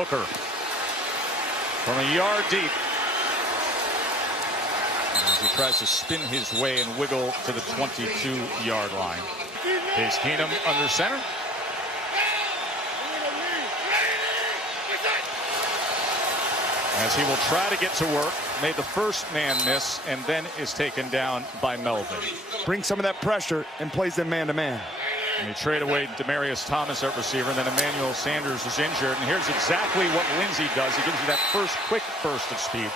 Booker from a yard deep. As he tries to spin his way and wiggle to the 22-yard line. Case Keenum under center. As he will try to get to work, made the first man miss, and then is taken down by Melvin. Brings some of that pressure and plays them man-to-man. And they trade away Demaryius Thomas at receiver, and then Emmanuel Sanders is injured. And here's exactly what Lindsey does. He gives you that first quick burst of speed.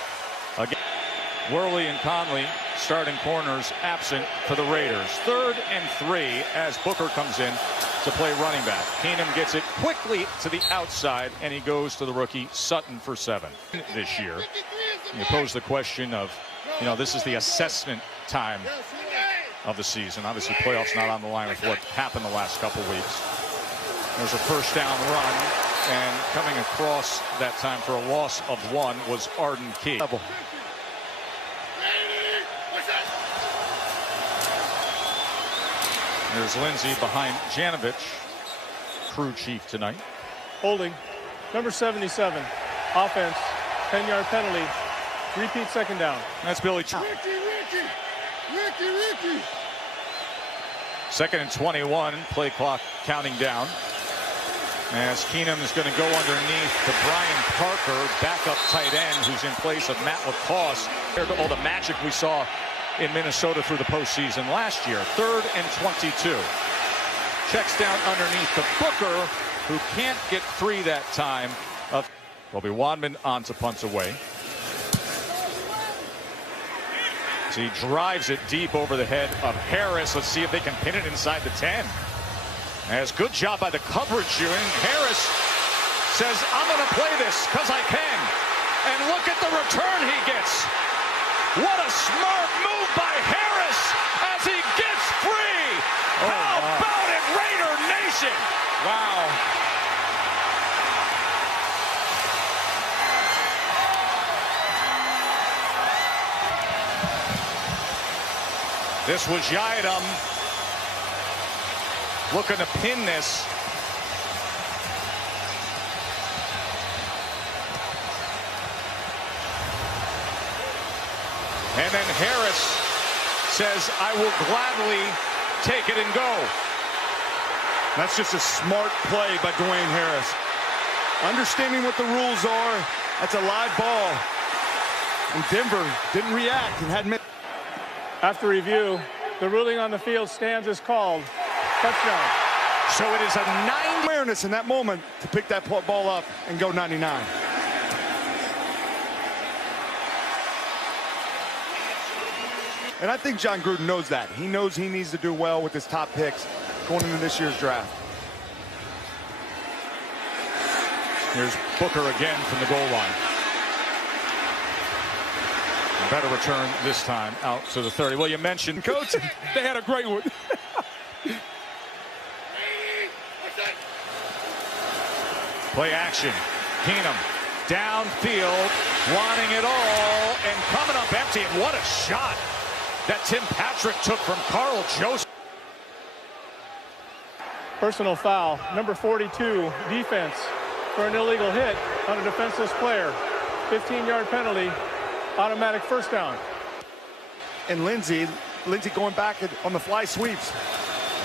Again, Worley and Conley, starting corners, absent for the Raiders. 3rd and 3 as Booker comes in to play running back. Keenum gets it quickly to the outside, and he goes to the rookie Sutton for 7 this year. You pose the question of, this is the assessment time of the season. Obviously, playoffs not on the line with what happened the last couple weeks. There's a first down run, and coming across that time for a loss of 1 was Arden Key. There's Lindsey behind Janovich, crew chief tonight. Holding, number 77, offense, 10-yard penalty, repeat second down. That's Billy. Ricky. 2nd and 21, play clock counting down. As Keenum is going to go underneath to Brian Parker, backup tight end, who's in place of Matt LaCosse. Compared to all the magic we saw in Minnesota through the postseason last year. 3rd and 22. Checks down underneath to Booker, who can't get free that time. Bobby Wadman on to punt away. So he drives it deep over the head of Harris. Let's see if they can pin it inside the 10. As good job by the coverage unit. Harris says, I'm going to play this because I can. And look at the return he gets. What a smart move by Harris as he gets free. How about it, Raider Nation? Wow. This was Yiadom looking to pin this. And then Harris says, I will gladly take it and go. That's just a smart play by Dwayne Harris. Understanding what the rules are, that's a live ball. And Denver didn't react and had... After review, the ruling on the field stands as called. Touchdown. So it is a 9 awareness in that moment to pick that ball up and go 99. And I think John Gruden knows that. He knows he needs to do well with his top picks going into this year's draft. Here's Booker again from the goal line. Better return this time out to the 30. Well, you mentioned, Coach, they had a great one. Play action. Keenum downfield, wanting it all, and coming up empty. And what a shot that Tim Patrick took from Carl Joseph. Personal foul, number 42, defense, for an illegal hit on a defenseless player. 15-yard penalty. Automatic first down. And Lindsey going back on the fly sweeps.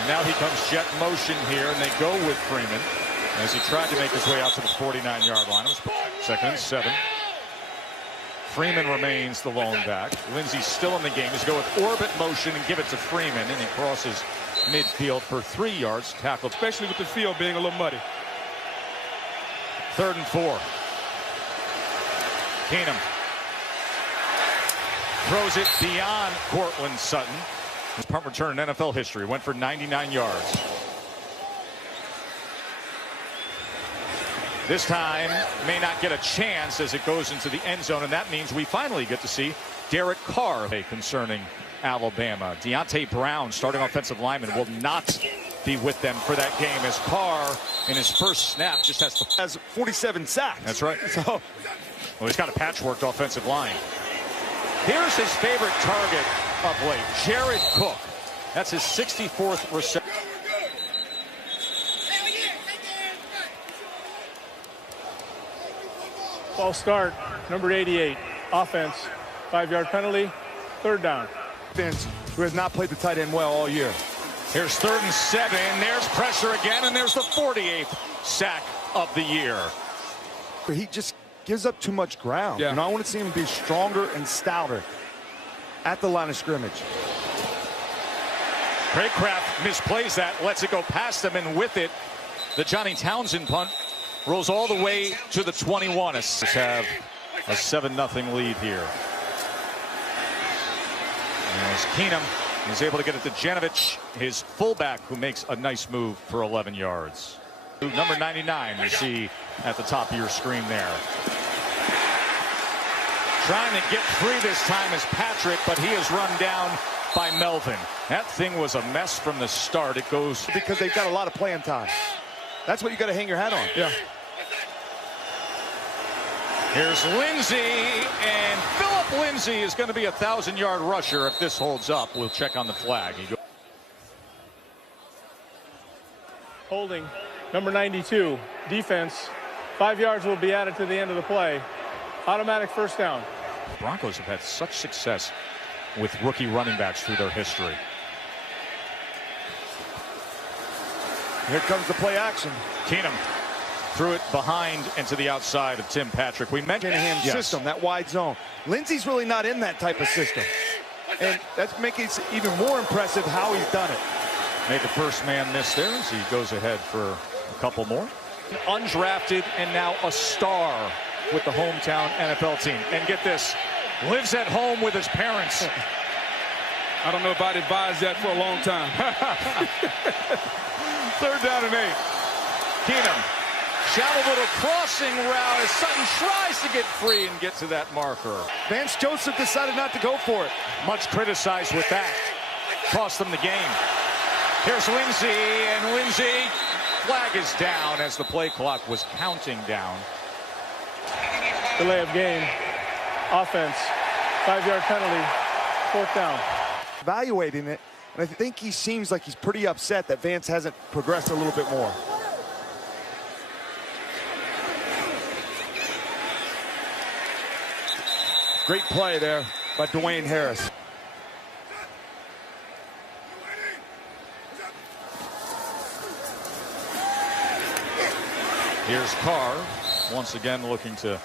And now he comes jet motion here, and they go with Freeman as he tried to make his way out to the 49-yard line. It was 2nd and 7. Freeman remains the lone back. Lindsey's still in the game. He's go with orbit motion and give it to Freeman, and he crosses midfield for 3 yards. Tackled, Especially with the field being a little muddy. 3rd and 4. Keenum throws it beyond Cortland Sutton. His punt return in NFL history went for 99 yards. This time may not get a chance as it goes into the end zone, and that means we finally get to see Derek Carr concerning Alabama. Deontay Brown, starting offensive lineman, will not be with them for that game as Carr in his first snap just has 47 sacks. That's right. So, well, he's got a patchworked offensive line. Here's his favorite target of late, Jared Cook. That's his 64th reception. False start, number 88. Offense, 5-yard penalty, 3rd down. Defense, who has not played the tight end well all year. Here's 3rd and 7. There's pressure again, and there's the 48th sack of the year. He just gives up too much ground. Yeah. You know, I want to see him be stronger and stouter at the line of scrimmage. Craycraft misplays that, lets it go past him, and with it, the Johnny Townsend punt rolls all the way to the 21. Let's have a 7-0 lead here. As Keenum is able to get it to Janovich, his fullback, who makes a nice move for 11 yards. Number 99, you see at the top of your screen there. Trying to get free this time is Patrick, but he is run down by Melvin. That thing was a mess from the start. It goes Because they've got a lot of playing time. That's what you got to hang your hat on. Yeah. Here's Lindsey, and Philip Lindsey is going to be a 1,000-yard rusher if this holds up. We'll check on the flag. Holding, number 92. Defense, 5 yards will be added to the end of the play. Automatic 1st down. Broncos have had such success with rookie running backs through their history. Here comes the play action. Keenum threw it behind and to the outside of Tim Patrick. We mentioned Shanahan's system, that wide zone. Lindsey's really not in that type of system. And that's making it even more impressive how he's done it. Made the first man miss there as he goes ahead for a couple more. Undrafted and now a star with the hometown NFL team. And get this, lives at home with his parents. I don't know if I'd advise that for a long time. 3rd down and 8. Keenum, shallow little crossing route as Sutton tries to get free and get to that marker. Vance Joseph decided not to go for it. Much criticized with that. Cost them the game. Here's Lindsey, and Lindsey, flag is down as the play clock was counting down. Delay of game. Offense, 5-yard penalty, 4th down. Evaluating it, and I think he seems like he's pretty upset that Vance hasn't progressed a little bit more. Great play there by Dwayne Harris. Here's Carr, once again looking to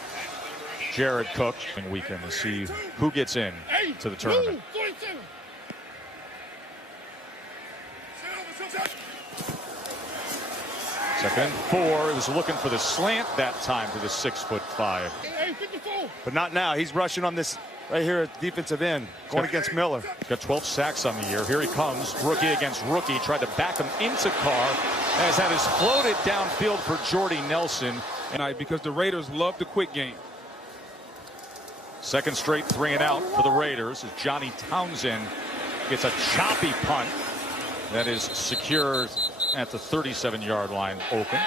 Jared Cook in weekend to see who gets in to the tournament. Second and 4. He was looking for the slant that time to the 6'5". But not now. He's rushing on this right here at defensive end, going against Miller. Got 12 sacks on the year. Here he comes, rookie against rookie. Tried to back him into Carr as that is floated downfield for Jordy Nelson. Because the Raiders love the quick game. Second straight 3 and out for the Raiders as Johnny Townsend gets a choppy punt that is secured at the 37-yard line open.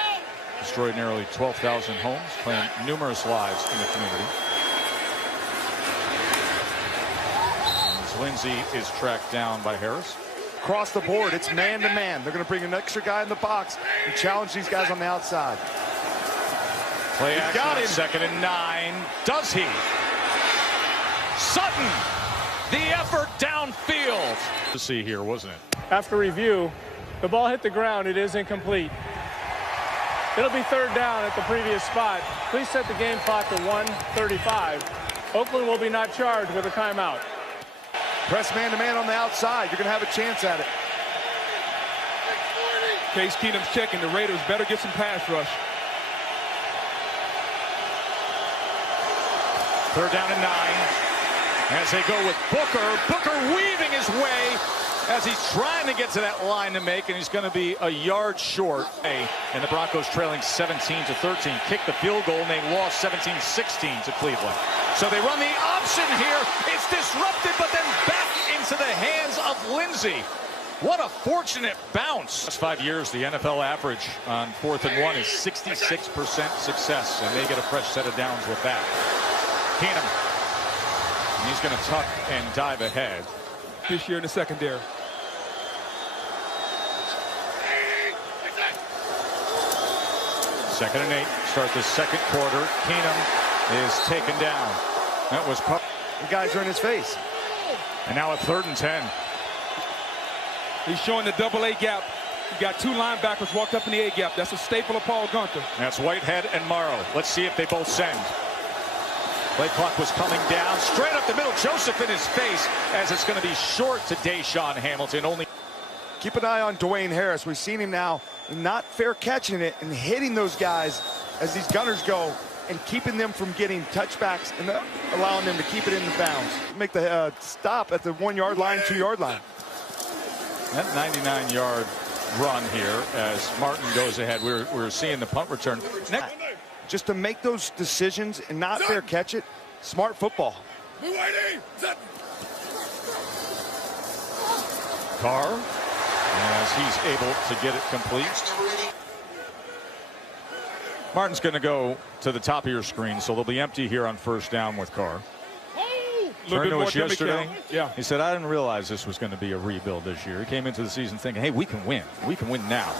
Destroyed nearly 12,000 homes, claimed numerous lives in the community. As Lindsey is tracked down by Harris. Across the board, it's man-to-man. They're going to bring an extra guy in the box and challenge these guys on the outside. Play He's action got on him. 2nd and 9. Does he? Sutton, the effort downfield. To see here, wasn't it? After review, the ball hit the ground. It is incomplete. It'll be 3rd down at the previous spot. Please set the game clock to 1:35. Oakland will be not charged with a timeout. Press man-to-man on the outside. You're going to have a chance at it. Case Keenum's checking. The Raiders better get some pass rush. 3rd down and 9. As they go with Booker. Booker weaving his way as he's trying to get to that line to make, and he's going to be a yard short. And the Broncos trailing 17-13. Kicked the field goal, and they lost 17-16 to Cleveland. So they run the option here. It's disrupted, but then back into the hands of Lindsey. What a fortunate bounce. Last 5 years, the NFL average on 4th and 1 is 66% success, and they get a fresh set of downs with that. Keenum. And he's going to tuck and dive ahead. This year in the secondary. Second and 8. Start the second quarter. Keenum is taken down. That was The guys are in his face. and now a 3rd and 10. He's showing the double-A gap. You got 2 linebackers walked up in the A gap. That's a staple of Paul Gunther. That's Whitehead and Morrow. Let's see if they both send. Play clock was coming down. Straight up the middle. Joseph in his face as it's going to be short to Deshaun Hamilton. Only Keep an eye on Dwayne Harris. We've seen him now not fair catching it and hitting those guys as these gunners go and keeping them from getting touchbacks and allowing them to keep it in the bounds. Make the stop at the 1 yard line, 2 yard line. that 99-yard run here as Martin goes ahead. We're seeing the punt return. Next. Just to make those decisions and not fair catch it, smart football. Carr, as he's able to get it complete. Martin's going to go to the top of your screen, so they'll be empty here on 1st down with Carr. Turned to us yesterday. Yeah. He said, I didn't realize this was going to be a rebuild this year. He came into the season thinking, hey, we can win. We can win now.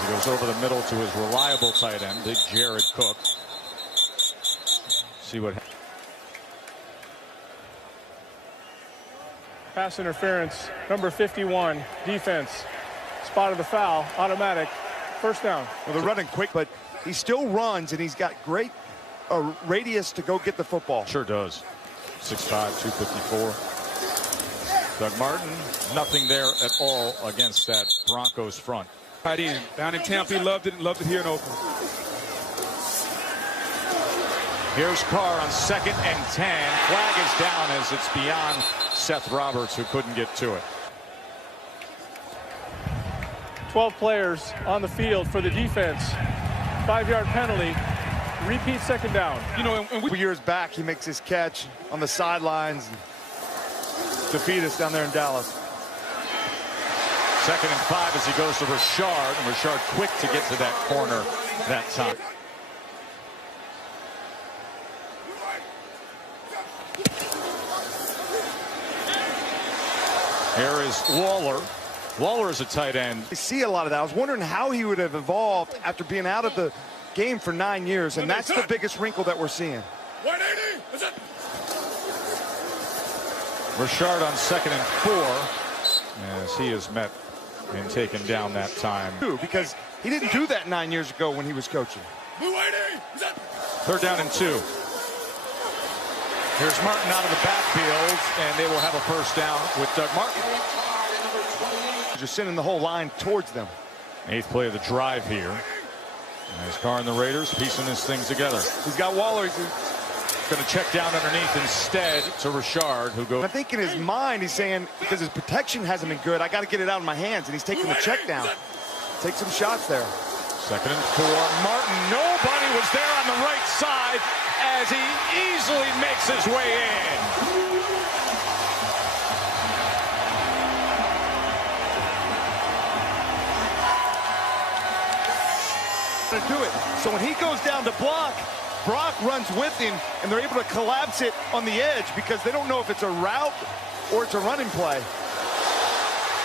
He goes over the middle to his reliable tight end, big Jared Cook. See what happens. Pass interference, number 51, defense. Spotted the foul, automatic, 1st down. Well, they're running quick, but he still runs, and he's got great radius to go get the football. Sure does. 6'5", 254. Doug Martin, nothing there at all against that Broncos front. Tight end. Down in Tampa, he loved it here in Oakland. Here's Carr on 2nd and 10. Flag is down as it's beyond Seth Roberts, who couldn't get to it. 12 players on the field for the defense. 5-yard penalty. Repeat 2nd down. You know, and we Years back, he makes his catch on the sidelines and defeat us down there in Dallas. 2nd and 5 as he goes to Richard, and Richard quick to get to that corner that time. Here is Waller. Waller is a tight end. I see a lot of that. I was wondering how he would have evolved after being out of the game for 9 years, and that's the biggest wrinkle that we're seeing. 180. Richard on 2nd and 4 as he is met and taken down that time. Because he didn't do that 9 years ago when he was coaching. 3rd down and 2. Here's Martin out of the backfield, and they will have a 1st down with Doug Martin. Just sending the whole line towards them. 8th play of the drive here. As Carr and the Raiders piecing this thing together. He's got Waller. Going to check down underneath instead to Richard, who goes. I think in his mind he's saying, because his protection hasn't been good, I got to get it out of my hands, and he's taking the check down. Take some shots there. 2nd and 4. Martin, nobody was there on the right side as he easily makes his way in. To do it. So when he goes down to block, Brock runs with him, and they're able to collapse it on the edge because they don't know if it's a route or it's a running play.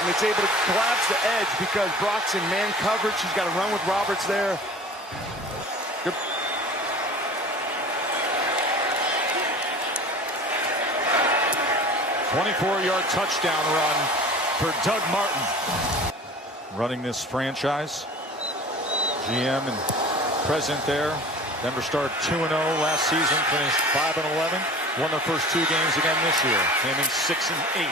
And it's able to collapse the edge because Brock's in man coverage. He's got to run with Roberts there. Good. A 24-yard touchdown run for Doug Martin. Running this franchise. GM and president there. Denver started 2-0 last season, finished 5-11. Won their first 2 games again this year. Came in 6-8.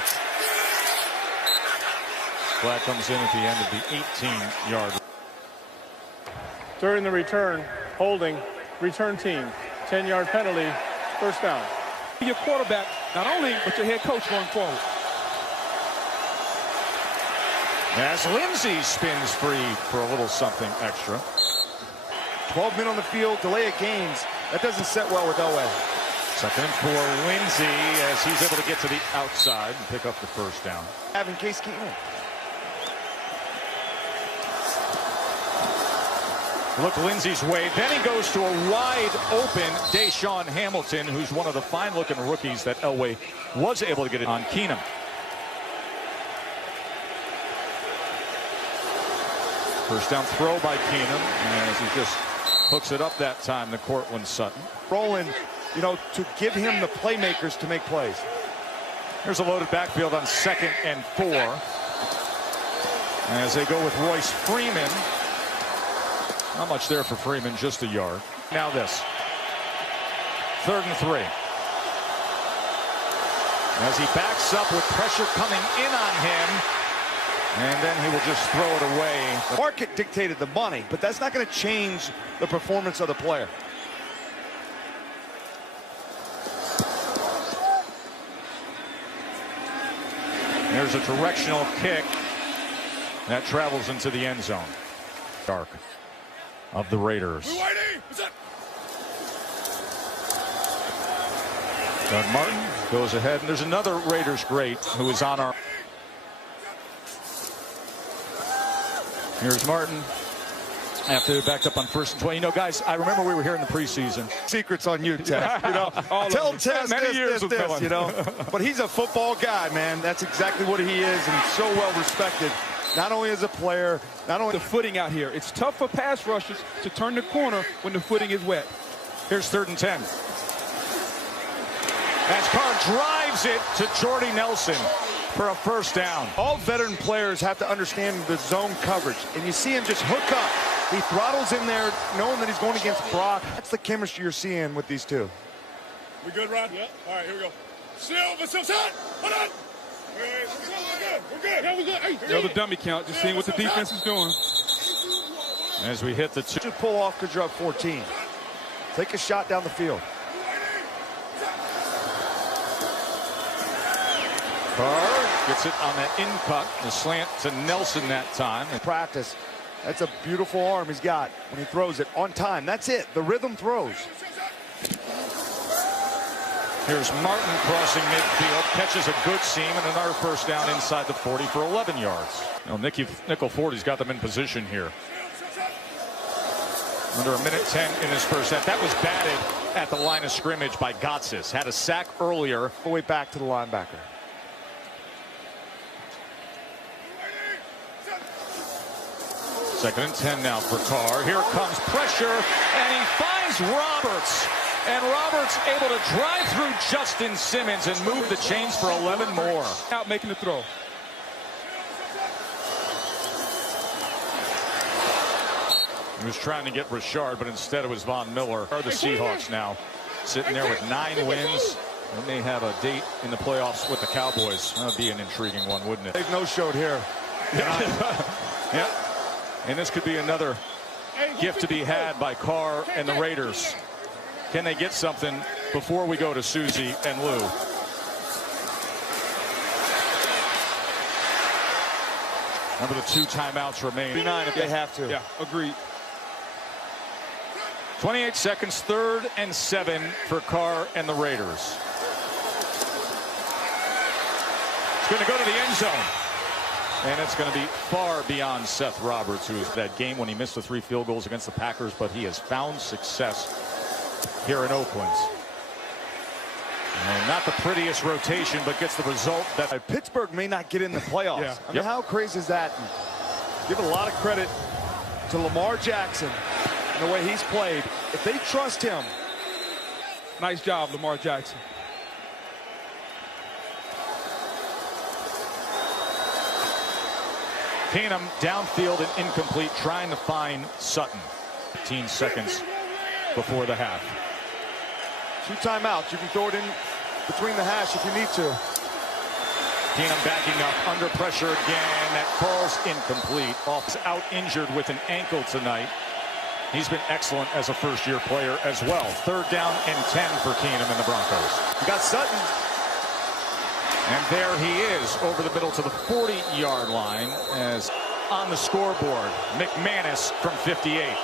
Flag comes in at the end of the 18-yard. During the return, holding, return team. 10-yard penalty, 1st down. your quarterback, not only, but your head coach going forward. As Lindsey spins free for a little something extra. 12 men on the field, delay of games. That doesn't set well with Elway. 2nd and 4, Lindsey, as he's able to get to the outside and pick up the 1st down. Having Case Keenum. Look Lindsey's way. Then he goes to a wide open Deshaun Hamilton, who's one of the fine-looking rookies that Elway was able to get it on Keenum. First down throw by Keenum, as he just hooks it up that time to Cortland Sutton. Rolling, you know, to give him the playmakers to make plays. Here's a loaded backfield on 2nd and 4. As they go with Royce Freeman. Not much there for Freeman, just a yard. Now this. 3rd and 3. As he backs up with pressure coming in on him. And then he will just throw it away. The market dictated the money, but that's not going to change the performance of the player. There's a directional kick that travels into the end zone. Dark of the Raiders. Doug Martin goes ahead, and there's another Raiders great who is on our. Here's Martin after they're backed up on 1st and 20. You know, guys, I remember we were here in the preseason. Secrets on you, Tess. You know, tell Tess this, you know. But he's a football guy, man. That's exactly what he is, and so well respected. Not only as a player, not only the footing out here. It's tough for pass rushers to turn the corner when the footing is wet. Here's 3rd and 10. As Carr drives it to Jordy Nelson for a 1st down. All veteran players have to understand the zone coverage, and you see him just hook up. He throttles in there knowing that he's going against Brock. That's the chemistry you're seeing with these two. We good, Ron? Yeah. All right, here we go. Still set. Hold on. We're good. Yeah, we're good. Hey, Another dummy count, just seeing what the defense is doing. As we hit the 2. Just pull off because you're up 14. Take a shot down the field. Carr gets it on that in-cut, the slant to Nelson that time. In practice, that's a beautiful arm he's got when he throws it on time. That's it, the rhythm throws. Here's Martin crossing midfield, catches a good seam, and another 1st down inside the 40 for 11 yards. Now, Nickel Forty's got them in position here. Under 1:10 in his first half. That was batted at the line of scrimmage by Gotsis. Had a sack earlier. All the way back to the linebacker. Second and 10 now for Carr. Here comes pressure, and he finds Roberts. And Roberts able to drive through Justin Simmons and move the chains for 11 more. Out making the throw. He was trying to get Richard, but instead it was Von Miller. Are the Seahawks now sitting there with 9 wins. They may have a date in the playoffs with the Cowboys. That would be an intriguing one, wouldn't it? They've no-showed here. Yeah. And this could be another gift to be had by Carr and the Raiders. Can they get something before we go to Susie and Lou? Remember, the 2 timeouts remain. 39 if they have to. Yeah, agreed. 28 seconds, 3rd and 7 for Carr and the Raiders. It's going to go to the end zone. And it's going to be far beyond Seth Roberts, who was that game when he missed the 3 field goals against the Packers, but he has found success here in Oakland. And not the prettiest rotation, but gets the result that Pittsburgh may not get in the playoffs. Yeah. I mean, how crazy is that? And give a lot of credit to Lamar Jackson and the way he's played. If they trust him. Nice job, Lamar Jackson. Keenum downfield and incomplete, trying to find Sutton. 15 seconds before the half. 2 timeouts. You can throw it in between the hash if you need to. Keenum backing up under pressure again. That call's incomplete. Off out injured with an ankle tonight. He's been excellent as a first-year player as well. 3rd down and 10 for Keenum and the Broncos. You got Sutton. And there he is over the middle to the 40-yard line as on the scoreboard. McManus from 58.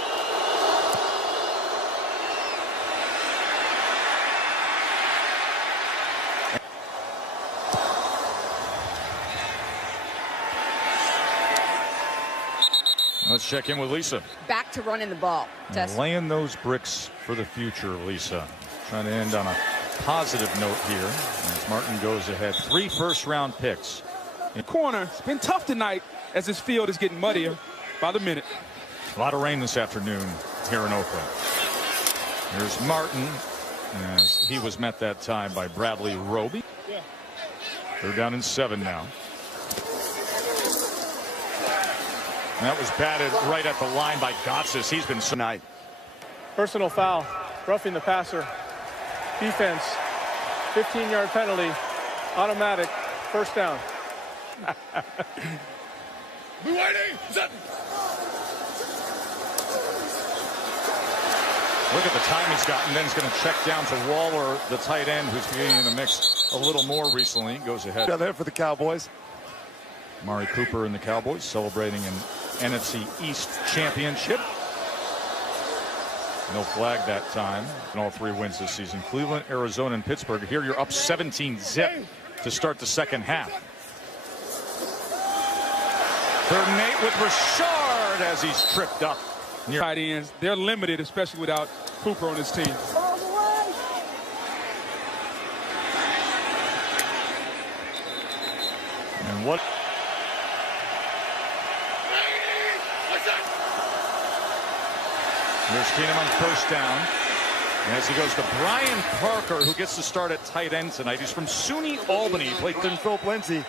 Let's check in with Lisa. Back to running the ball. Laying those bricks for the future, Lisa. Trying to end on a positive note here as Martin goes ahead. 3 first-round picks. Corner, it's been tough tonight as this field is getting muddier. by the minute. A lot of rain this afternoon here in Oakland. Here's Martin, as he was met that time by Bradley Roby. They're down in 7 now. And that was batted right at the line by Gotsis. He's been tonight. Personal foul, roughing the passer. Defense, 15-yard penalty, automatic, first down. Blue waiting. Set. Look at the time he's got, and then he's going to check down to Waller, the tight end, who's getting in the mix a little more recently. Goes ahead. There for the Cowboys. Amari Cooper and the Cowboys celebrating an NFC East championship. No flag that time in all 3 wins this season. Cleveland, Arizona, and Pittsburgh. Here you're up 17-zip to start the second half. 3rd and 8 with Richard as he's tripped up. Near Tight ends, they're limited, especially without Cooper on his team. And what? Here's Keenum on first down. And as he goes to Brian Parker, who gets to start at tight end tonight. He's from SUNY Albany. He played And Philip Lindsay.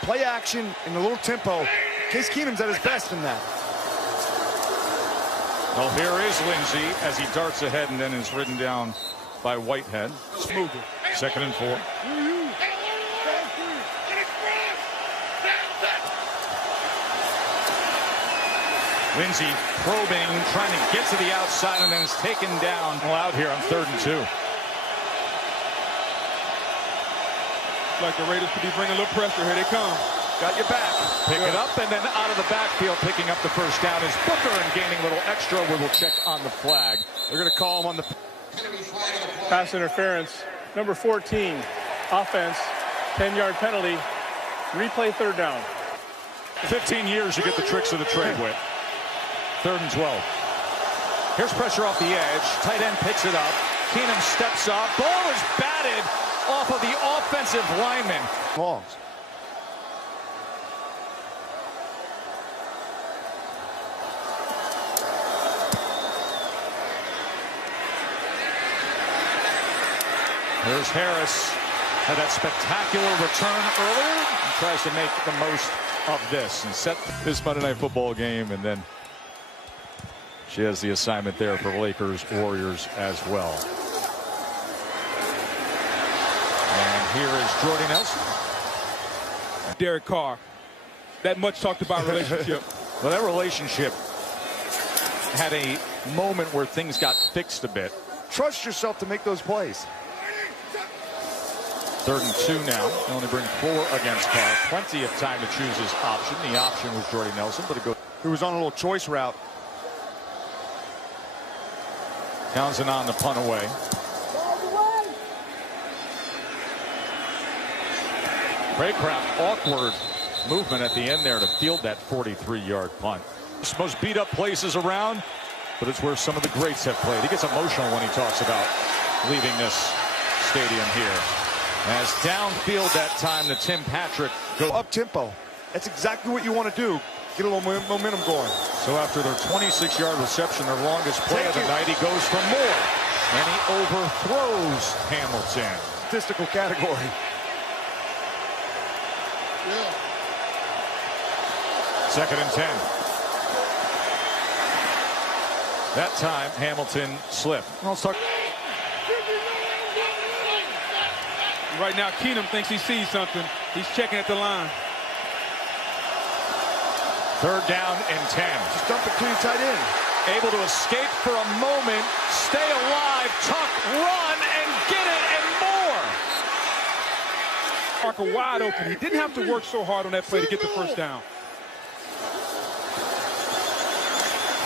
Play action in a little tempo. Case Keenum's at his best in that. Well, here is Lindsay as he darts ahead and then is ridden down by Whitehead. Smooth. 2nd and 4. Lindsay probing, trying to get to the outside, and then is taken down out here on 3rd and 2. Like the Raiders could be bringing a little pressure. Here they come. Got your back. Pick it up, and then out of the backfield, picking up the first down is Booker, and gaining a little extra. We will check on the flag. They're going to call him on the Pass interference, number 14, offense, 10-yard penalty, replay 3rd down. 15 years you get the tricks of the trade with. 3rd and 12. Here's pressure off the edge. Tight end picks it up. Keenum steps up. Ball is batted off of the offensive lineman. Longs. Here's Harris. Had that spectacular return earlier. He tries to make the most of this and set this Monday Night Football game, and then she has the assignment there for Lakers Warriors as well. And here is Jordy Nelson. Derek Carr. That much talked about relationship. Well, that relationship had a moment where things got fixed a bit. Trust yourself to make those plays. 3rd and 2 now. They only bring 4 against Carr. Plenty of time to choose his option. The option was Jordy Nelson, but it goes. Who was on a little choice route. Townsend on the punt away. Craycraft, awkward movement at the end there to field that 43-yard punt. It's the most beat-up places around, but it's where some of the greats have played. He gets emotional when he talks about leaving this stadium here. As downfield that time to Tim Patrick. Go up tempo. That's exactly what you want to do. Get a little momentum going. So after their 26-yard reception, their longest play of the night, he goes for more. And he overthrows Hamilton. Statistical category. Yeah. 2nd and 10. That time, Hamilton slipped. Let's talk. Right now, Keenum thinks he sees something. He's checking at the line. 3rd down and 10. Just dump it to your tight end. Able to escape for a moment, stay alive, tuck, run, and get it, and more. Parker wide open. He didn't have to work so hard on that play to get the first down.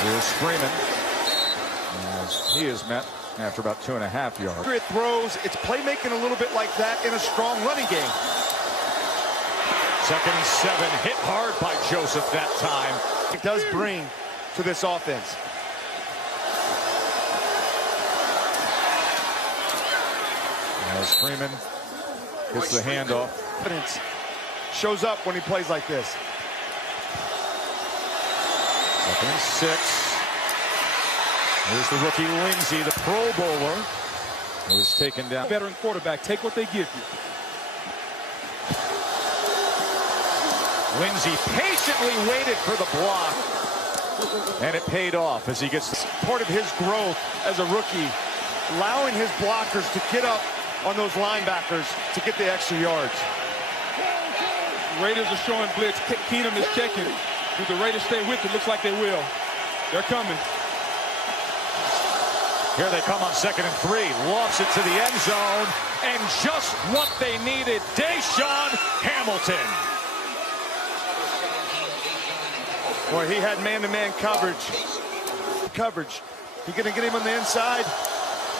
Here's Freeman. As he is met after about 2.5 yards. It throws. It's playmaking a little bit like that in a strong running game. 2nd and 7, hit hard by Joseph that time. It does bring to this offense. As Freeman gets the handoff. Confidence shows up when he plays like this. Second and 6. Here's the rookie Lindsey, the Pro Bowler, who was taken down. Veteran quarterback, take what they give you. Lindsey patiently waited for the block, and it paid off as he gets Part of his growth as a rookie, allowing his blockers to get up on those linebackers to get the extra yards. Raiders are showing blitz. Keenum is checking. Do the Raiders stay with it? Looks like they will. They're coming. Here they come on 2nd and 3. Lofts it to the end zone, and just what they needed, Deshaun Hamilton. Boy, he had man-to-man coverage. He gonna get him on the inside.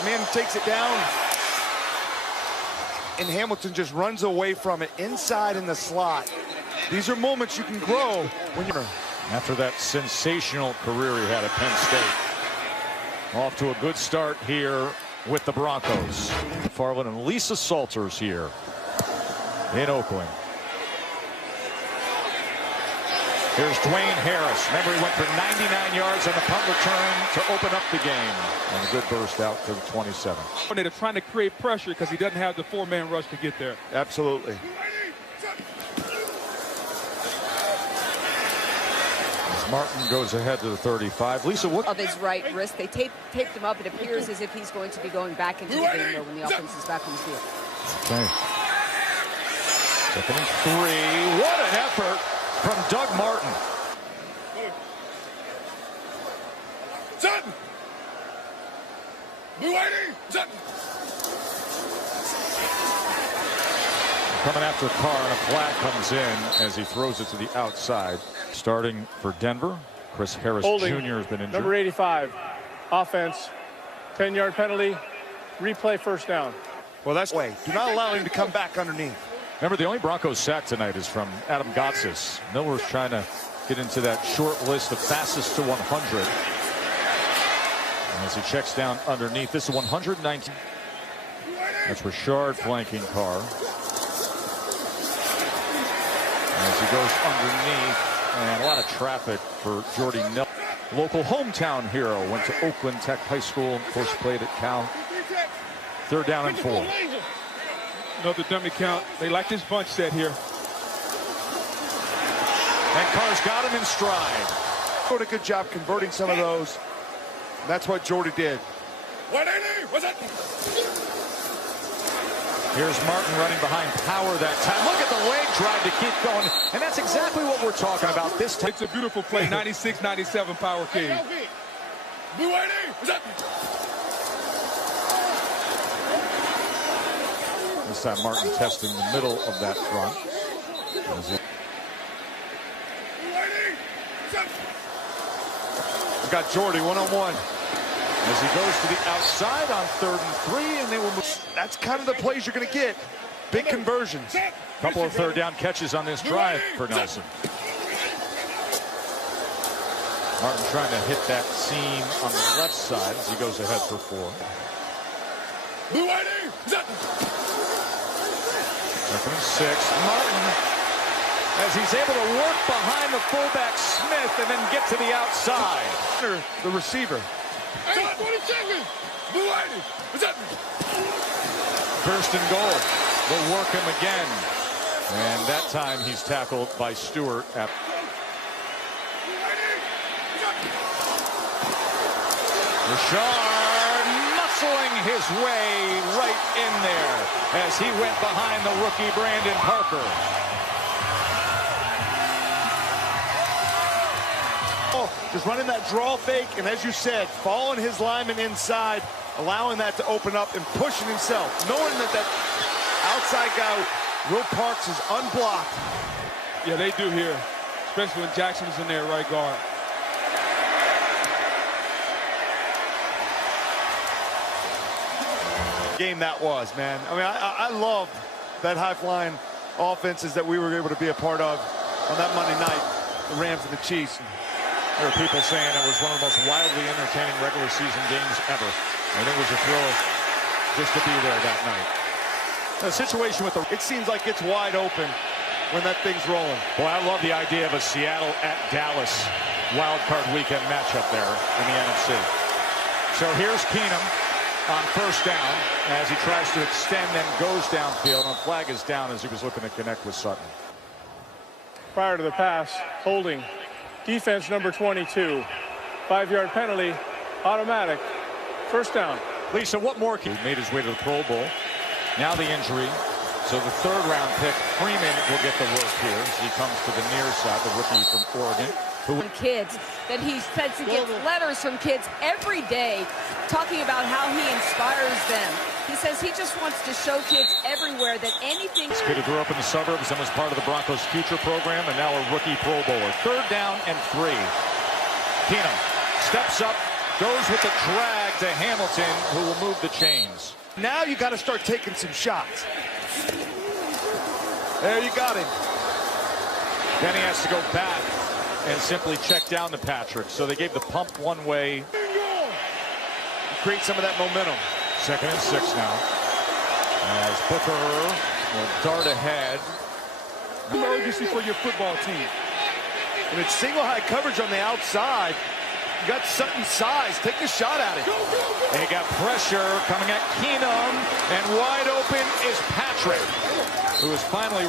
Man takes it down. And Hamilton just runs away from it inside in the slot. These are moments you can grow when you're... After that sensational career he had at Penn State. Off to a good start here with the Broncos. Farland and Lisa Salters here in Oakland. Here's Dwayne Harris. Remember, he went for 99 yards on the punt return to open up the game. And a good burst out to the 27. They're trying to create pressure because he doesn't have the 4-man rush to get there. Absolutely. As Martin goes ahead to the 35. Lisa, what of his right wrist? They taped him up. It appears as if he's going to be going back into the game though when the offense is back on the field. Okay. 2nd and 3. What an effort from Doug Martin. Sutton! Blue 80! Sutton! Coming after Carr, and a flag comes in as he throws it to the outside. Starting for Denver, Chris Harris Holding. Jr. has been injured. Number 85, offense, 10-yard penalty, replay, first down. Well, that's way. Do not allow him to come back underneath. Remember, the only Broncos sack tonight is from Adam Gotsis. Miller's trying to get into that short list of fastest to 100. And as he checks down underneath, this is 119. That's Richard flanking Carr. As he goes underneath, and a lot of traffic for Jordy Nelson. Local hometown hero, went to Oakland Tech High School, of course played at Cal. 3rd down and 4. Another dummy count. They like this bunch set here. And Carr's got him in stride. Doing a good job converting some of those. That's what Jordy did. 180! What's that? Here's Martin running behind Power that time. Look at the leg drive to keep going. And that's exactly what we're talking about this time. It's a beautiful play. 96-97 Power Cage. Blue 80! What's that? This time Martin testing the middle of that front. He's got Jordy one-on-one. As he goes to the outside on 3rd and 3, and they will move. That's kind of the plays you're going to get. Big conversions. Couple of 3rd down catches on this drive for Nelson. Martin trying to hit that seam on the left side as he goes ahead for 4. Blue 80! 2nd and 6. Martin, as he's able to work behind the fullback Smith and then get to the outside. The receiver. 27! Blue 80! What's that? 1st and goal. They'll work him again. And that time he's tackled by Stewart. Richard muscling his way right in there as he went behind the rookie Brandon Parker. Just running that draw fake, and as you said, following his lineman inside, allowing that to open up and pushing himself, knowing that that outside guy, Will Parks, is unblocked. Yeah, they do here, especially when Jackson is in there right guard. Game that was, man. I mean, I love that high-flying offenses that we were able to be a part of on that Monday night, the Rams and the Chiefs. There are people saying it was one of the most wildly entertaining regular season games ever. And it was a thrill just to be there that night. The situation with the... It seems like it's wide open when that thing's rolling. Boy, I love the idea of a Seattle at Dallas wild card weekend matchup there in the NFC. So here's Keenum on first down as he tries to extend, then goes downfield, and a flag is down as he was looking to connect with Sutton. Prior to the pass, holding. Defense number 22. 5-yard penalty, automatic. First down. Lisa, what more? He made his way to the Pro Bowl. Now the injury. So the third-round pick, Freeman, will get the work here as he comes to the near side, the rookie from Oregon. Kids that he says he gets letters from kids every day talking about how he inspires them. He says he just wants to show kids everywhere that anything. This kid who grew up in the suburbs and was part of the Broncos future program and now a rookie Pro Bowler. Third down and 3. Keenum steps up, goes with the drag to Hamilton, who will move the chains. Now you got to start taking some shots. There, you got him. Then he has to go back and simply check down to Patrick. So they gave the pump one way. Create some of that momentum. 2nd and 6 now. As Booker will dart ahead. Emergency for your football team. When it's single high coverage on the outside, you got Sutton's size. Take a shot at it. They got pressure coming at Keenum, and wide open is Patrick, who is finally.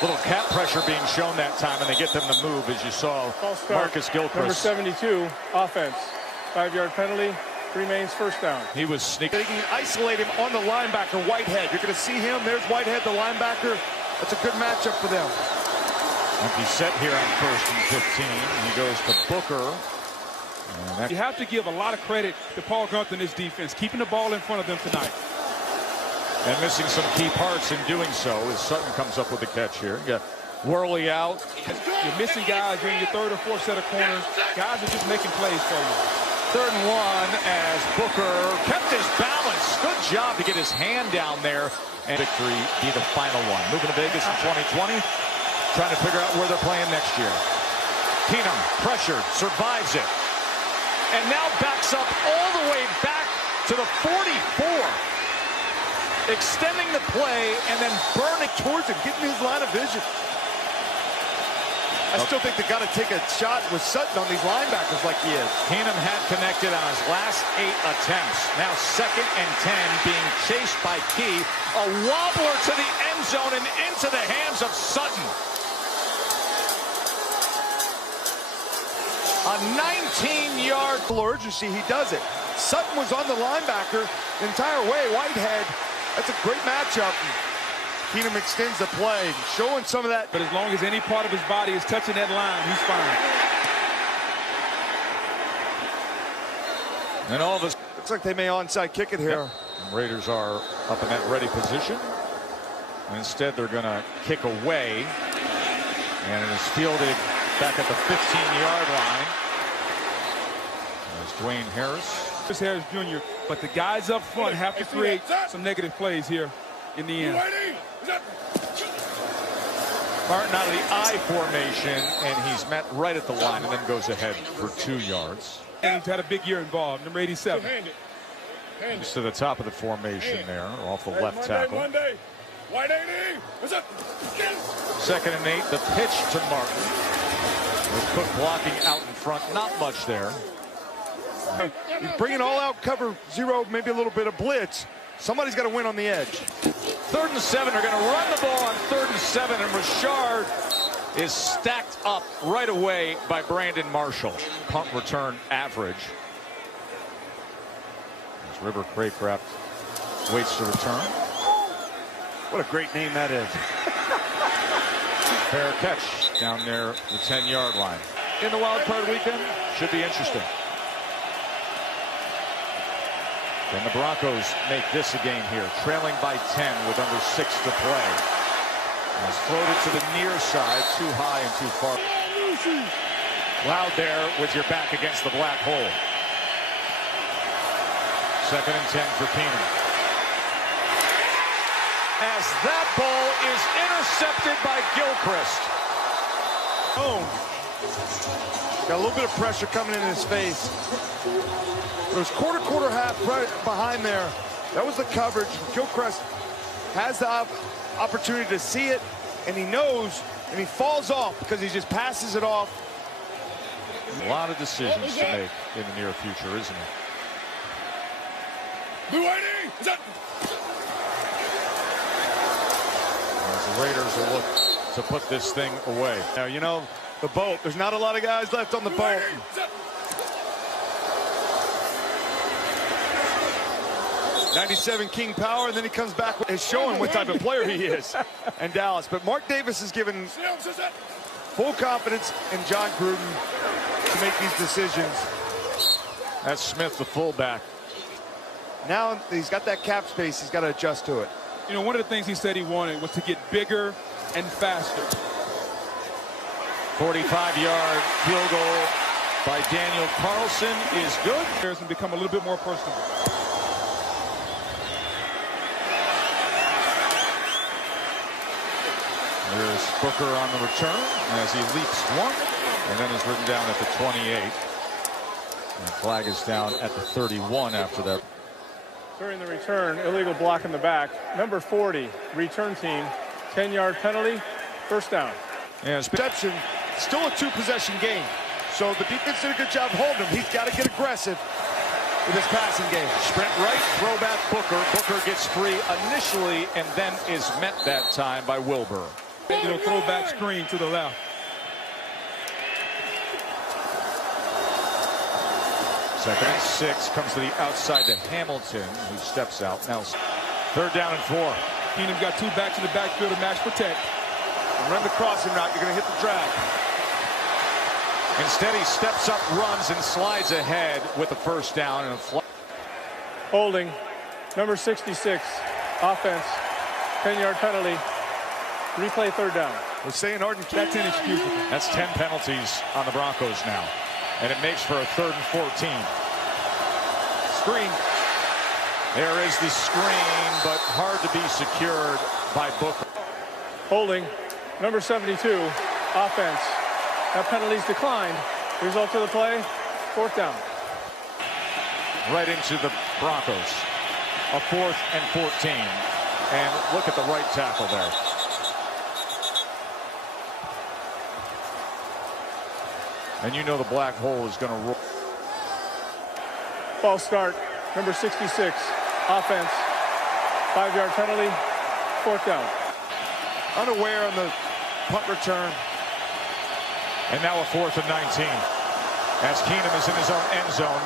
Little cap pressure being shown that time, and they get them to move, as you saw Marcus Gilchrist. Number 72, offense. 5-yard penalty, remains first down. He was sneaking. They can isolate him on the linebacker, Whitehead. You're going to see him. There's Whitehead, the linebacker. That's a good matchup for them. Empty set here on 1st and 15. He goes to Booker. You have to give a lot of credit to Paul Gunther and his defense, keeping the ball in front of them tonight. And missing some key parts in doing so as Sutton comes up with the catch here. You got Worley out. You're missing guys. You're in your 3rd or 4th set of corners. Guys are just making plays for you. 3rd and 1 as Booker kept his balance. Good job to get his hand down there. And victory be the final one. Moving to Vegas in 2020. Trying to figure out where they're playing next year. Keenum pressured, survives it. And now backs up all the way back to the 44. Extending the play and then Burning towards him, getting his line of vision. I still think they got to take a shot with Sutton on these linebackers like he is. Keenum had connected on his last 8 attempts. Now 2nd and 10 being chased by Key. A wobbler to the end zone and into the hands of Sutton. A 19-yard urgency, he does it. Sutton was on the linebacker the entire way. Whitehead, that's a great matchup. Keenum extends the play, showing some of that. But as long as any part of his body is touching that line, he's fine. And all of us. Looks like they may onside kick it here. Yep. Raiders are up in that ready position. Instead, they're going to kick away. And it is fielded back at the 15-yard line. There's Dwayne Harris. Chris Harris Jr., but the guys up front have to create some negative plays here in the end. Martin out of the I formation, and he's met right at the line and then goes ahead for 2 yards. And he's had a big year involved, number 87. Just to the top of the formation there, off the left tackle. 2nd and 8, the pitch to Martin. With Cook blocking out in front, not much there. He's bringing all out cover 0, maybe a little bit of blitz. Somebody's got to win on the edge. 3rd and 7, they're going to run the ball on 3rd and 7, and Richard is stacked up right away by Brandon Marshall. Punt return average. As River Craycraft waits to return. What a great name that is. Fair catch down there, the 10-yard line. In the wild card weekend, should be interesting. Can the Broncos make this a game here? Trailing by 10 with under 6 to play. It's floated to the near side, too high and too far. Loud there with your back against the black hole. 2nd and 10 for Keenum. As that ball is intercepted by Gilchrist. Got a little bit of pressure coming in his face. There's quarter, half right behind there. That was the coverage. Gilchrist has the opportunity to see it, and he knows and he falls off because he just passes it off. A lot of decisions to make in the near future, isn't it? Blue ID, is that? As the Raiders will look to put this thing away. Now, you know, the boat, there's not a lot of guys left on the Blue boat. ID, is that? 97 King Power, and then he comes back and showing what type of player he is in Dallas. But Mark Davis has given Slim, is that? full confidence in John Gruden to make these decisions. That's Smith, the fullback. Now he's got that cap space, he's got to adjust to it. You know, one of the things he said he wanted was to get bigger and faster. 45-yard field goal by Daniel Carlson is good. And become a little bit more personable. There's Booker on the return as he leaps one and then is ridden down at the 28. And the flag is down at the 31 after that. During the return, illegal block in the back. Number 40, return team, 10-yard penalty, first down. Yeah, reception, still a two-possession game. So the defense did a good job holding him. He's got to get aggressive with his passing game. Sprint right, throw back Booker. Booker gets free initially and then is met that time by Wilbur. Little throwback screen to the left. Second and 6 comes to the outside to Hamilton, who steps out. Now third down and 4. Keenum got two backs in the backfield to match protect. And run the crossing route, you're going to hit the drag. Instead, he steps up, runs, and slides ahead with a first down and a flag. Holding, number 66, offense, 10-yard penalty, replay third down. We're saying Arden, That's inexcusable. That's 10 penalties on the Broncos now. And it makes for a 3rd and 14. screen. There is the screen, but hard to be secured by Booker. Holding, number 72, offense. That penalty's declined. Result of the play, fourth down. Right into the Broncos. A 4th and 14. And look at the right tackle there. And you know the black hole is going to roll. False start, number 66, offense. 5-yard penalty, fourth down. Unaware on the punt return. And now a 4th and 19. As Keenum is in his own end zone.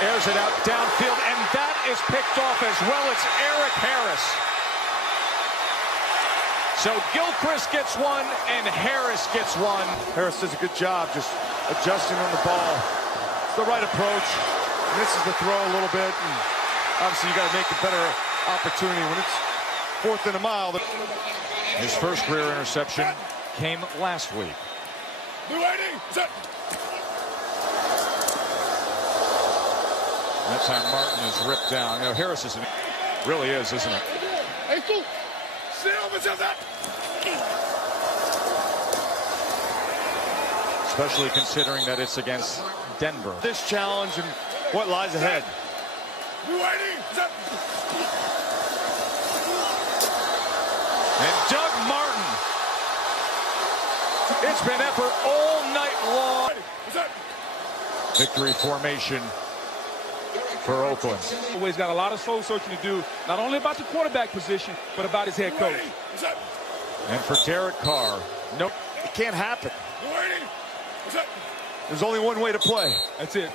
Airs it out downfield, and that is picked off as well. It's Eric Harris. So Gilchrist gets one, and Harris gets one. Harris does a good job just adjusting on the ball. It's the right approach. Misses the throw a little bit. And obviously, you got to make a better opportunity when it's 4th and a mile. His first career interception came last week. Blue ID, set. That time Martin is ripped down. You know, Harris is really is, isn't it? Hey, cool. Silver says that. Especially considering that it's against Denver. This challenge and what lies ahead. Blue ID, set. And Doug Martin. It's been effort all night long. Set. Victory formation for Oakland. He's got a lot of soul searching to do, not only about the quarterback position, but about his head Blue coach. ID, set. And for Derek Carr, nope. It can't happen. Blue ID, set. There's only one way to play. That's it.